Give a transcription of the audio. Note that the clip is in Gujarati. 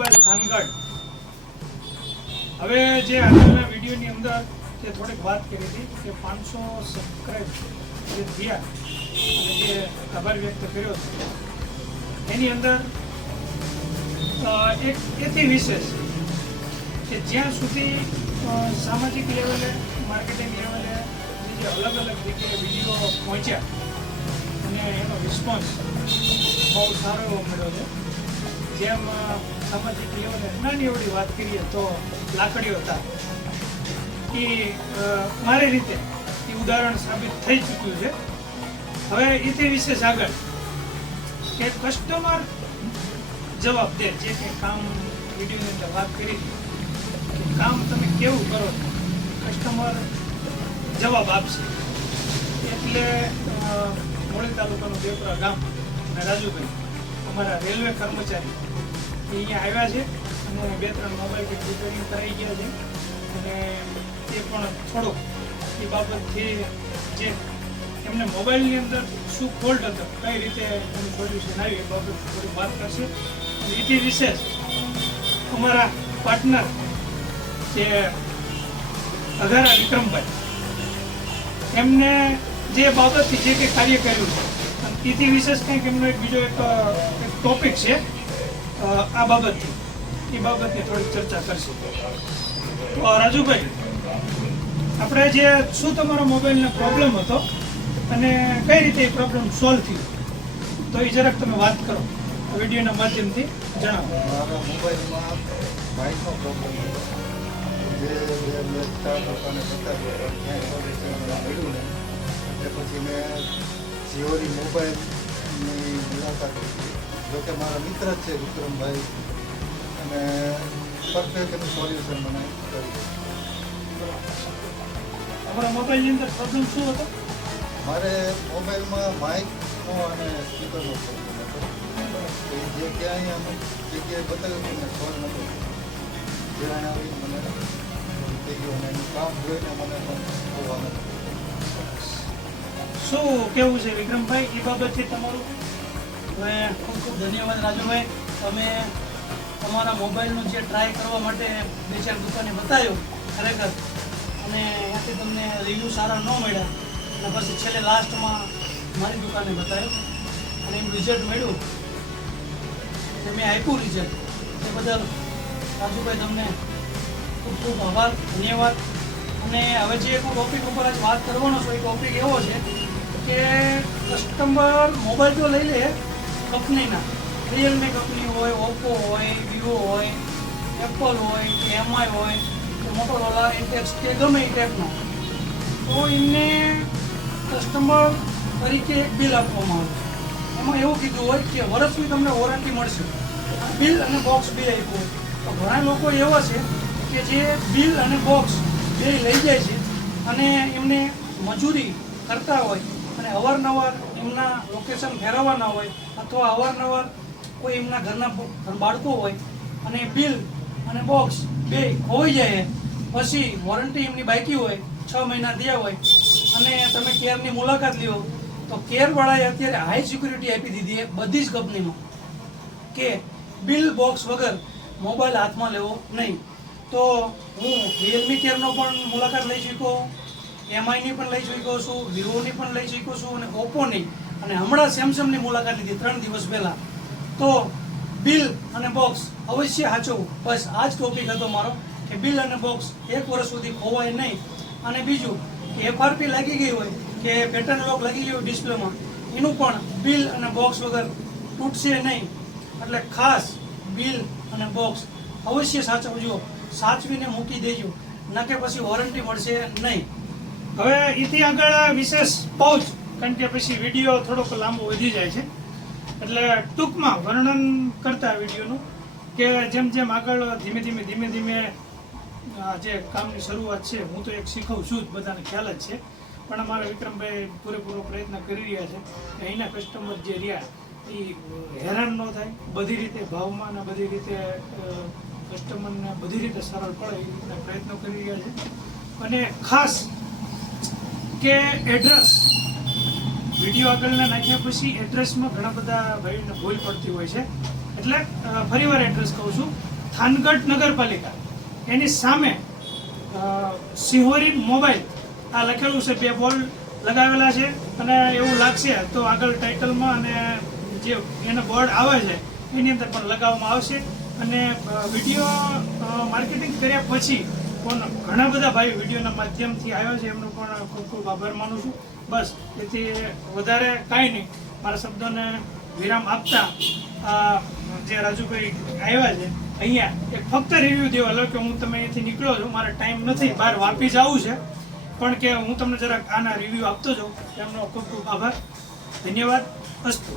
મોબાઈલ થાનગઢ. હવે જે આગળના વિડીયોની અંદર જે થોડીક વાત કરી હતી કે 500 સબસ્ક્રાઈબ જે થયા અને જે આભાર વ્યક્ત કર્યો હતો એની અંદર એક એથી વિશેષ કે જ્યાં સુધી સામાજિક લેવલે, માર્કેટિંગ લેવલે જે અલગ અલગ જગ્યાએ વિડીયો પહોંચ્યા અને એનો રિસ્પોન્સ બહુ સારો એવો મળ્યો છે. જેમ સામાજિક લેવલે નાની એવડી વાત કરીએ તો લાકડીઓ હતા એ મારી રીતે એ ઉદાહરણ સાબિત થઈ ચૂક્યું છે. હવે એથી વિશેષ આગળ કે કસ્ટમર જવાબ દે, જે કંઈ કામ વિડીયોની અંદર વાત કરી કે કામ તમે કેવું કરો કસ્ટમર જવાબ આપશે. એટલે મોડી તાલુકાનું દેવપુરા ગામ અને રાજુભાઈ અમારા રેલવે કર્મચારી એ અહીંયા આવ્યા છે અને 2-3 મોબાઈલ રિપેરિંગ કરાવી ગયા છે અને તે પણ થોડુંક એ બાબતથી જે એમને મોબાઈલની અંદર શું ફોલ્ટ હતો, કઈ રીતે એનું સોલ્યુશન આવ્યું એ બાબત થોડી વાત કરશે. એથી વિશેષ અમારા પાર્ટનર જે અઘારા વિક્રમભાઈ એમને જે બાબતથી જે કંઈ કાર્ય કર્યું છે એથી વિશેષ કંઈક એમનો એક બીજો એક ટોપિક છે આ બાબતથી, એ બાબતની થોડીક ચર્ચા કરશે. તો રાજુભાઈ, આપણે જે શું તમારો મોબાઈલનો પ્રોબ્લેમ હતો અને કઈ રીતે એ પ્રોબ્લેમ સોલ્વ થયો તો એ જરાક તમે વાત કરો, વિડીયોના માધ્યમથી જણાવો. મારા મોબાઈલમાં માઇકનો પ્રોબ્લેમ હતો જે મેં 4 લોકોને બતાવ્યો ક્યાંય સોલ્યુશન મળ્યું નહીં. એટલે પછી મેં જીઓની મોબાઈલની મુલાકાત લીધી. જોકે મારા મિત્ર જ છે વિક્રમભાઈ અને પરફેક્ટ એનું સોલ્યુશન મને કરી. તમારા મોબાઈલની અંદર પ્રોબ્લેમ શું હતો? મારે મોબાઈલમાં માઇકનો અને સ્પીકરનો પ્રોબ્લેમ હતો. જે ક્યાંય અમુક જગ્યાએ બતાવ્યું હતું ને સોલ્વ નહોતો. જ્યાં આવી મને થઈ ગયું અને એનું કામ જોઈને મને પણ બહુ આનંદ. શું કેવું છે વિક્રમભાઈ એ બાબતથી તમારું? ખૂબ ખૂબ ધન્યવાદ રાજુભાઈ. તમે તમારા મોબાઈલનું જે ટ્રાય કરવા માટે 2-4 દુકાને બતાવ્યો ખરેખર, અને ત્યાંથી તમને રિવ્યૂ સારા ન મળ્યા અને પછી છેલ્લે લાસ્ટમાં મારી દુકાને બતાવ્યો અને એનું રિઝલ્ટ મળ્યું અને મેં આપ્યું રિઝલ્ટ. એ બદલ રાજુભાઈ તમને ખૂબ ખૂબ આભાર, ધન્યવાદ. અને હવે જે ટોપિક ઉપર આજ વાત કરવાનો છો એ ટોપિક એવો છે કે કસ્ટમર મોબાઈલ તો લઈ લે કંપનીના, રિયલમી કંપની હોય, ઓપ્પો હોય, વિવો હોય, એપલ હોય કે એમઆઈ હોય કે મોટોરોલા ઇન્ટેક્સ કે ગમે એ ટાઈપનો, તો એમને કસ્ટમર તરીકે એક બિલ આપવામાં આવે. એમાં એવું કીધું હોય કે વર્ષની તમને વોરંટી મળશે, બિલ અને બોક્સ બે આપ્યું હોય. તો ઘણા લોકો એવા છે કે જે બિલ અને બોક્સ બે લઈ જાય છે અને એમને મજૂરી કરતા હોય અને અવારનવાર એમના લોકેશન ફેરવવાના હોય અથવા અવારનવાર કોઈ એમના ઘરના બાળકો હોય અને બિલ અને બોક્સ બે ખોવાઈ જાય, પછી વોરંટી એમની બાકી હોય 6 મહિના થયા હોય અને તમે કેરની મુલાકાત લ્યો તો કેરવાળાએ અત્યારે હાઈ સિક્યુરિટી આપી દીધી બધી જ કંપનીમાં કે બિલ બોક્સ વગર મોબાઈલ હાથમાં લેવો નહીં. તો હું રિયલમી કેરનો પણ મુલાકાત લઈ ચૂક્યો, એમઆઈની પણ લઈ ચૂક્યો છું, વિવોની પણ લઈ ચૂક્યો છું અને ઓપ્પોની, અને હમણાં સેમસંગની મુલાકાત લીધી 3 દિવસ પહેલાં. તો બિલ અને બોક્સ અવશ્ય સાચવવું. બસ આ જ ટોપિક હતો મારો કે બિલ અને બોક્સ 1 વર્ષ સુધી ખોવાય નહીં. અને બીજું કે એફઆરપી લાગી ગઈ હોય કે પેટર્ન લોક લાગી ગયું ડિસ્પ્લેમાં, એનું પણ બિલ અને બોક્સ વગર તૂટશે નહીં. એટલે ખાસ બિલ અને બોક્સ અવશ્ય સાચવજો, સાચવીને મૂકી દેજો, ન કે પછી વોરંટી મળશે નહીં. હવે એથી આગળ વિશેષ પાઉચ, કારણ કે પછી વિડીયો થોડોક લાંબો વધી જાય છે એટલે ટૂંકમાં વર્ણન કરતા વિડીયોનું કે જેમ જેમ આગળ ધીમે ધીમે જે કામની શરૂઆત છે, હું તો એક શીખવું છું જ, બધાને ખ્યાલ જ છે, પણ અમારા વિક્રમભાઈ પૂરેપૂરો પ્રયત્ન કરી રહ્યા છે કે અહીંના કસ્ટમર જે રહ્યા એ હેરાન ન થાય, બધી રીતે ભાવમાં અને બધી રીતે કસ્ટમરને બધી રીતે સરળ પડે એ રીતના પ્રયત્નો કરી રહ્યા છે. અને ખાસ કે એડ્રેસ વિડીયો આગળના નાખ્યા પછી એડ્રેસમાં ઘણા બધા ભાઈઓને ભૂલ પડતી હોય છે, એટલે ફરીવાર એડ્રેસ કહું છું થાનગઢ નગરપાલિકા એની સામે સિહોરી મોબાઈલ આ લખેલું છે, 2 બોર્ડ લગાવેલા છે અને એવું લાગશે તો આગળ ટાઇટલમાં અને જે એના બોર્ડ આવે છે એની અંદર પણ લગાવવામાં આવશે. અને વિડીયો માર્કેટિંગ કર્યા પછી પણ ઘણા બધા ભાઈ વિડીયોના માધ્યમથી આવ્યો છે, એમનો પણ ખૂબ ખૂબ આભાર માનું છું. બસ એથી વધારે કાંઈ નહીં. મારા શબ્દોને વિરામ આપતા જે રાજુભાઈ આવ્યા છે અહીંયા એ ફક્ત રિવ્યૂ દેવા લો કે હું તમે અહીંથી નીકળ્યો છું, મારે ટાઈમ નથી, બહાર વાપી જવું છે, પણ કે હું તમને જરાક આના રિવ્યૂ આપતો જાઉં. એમનો ખૂબ ખૂબ આભાર. ધન્યવાદ. અસ્તુ.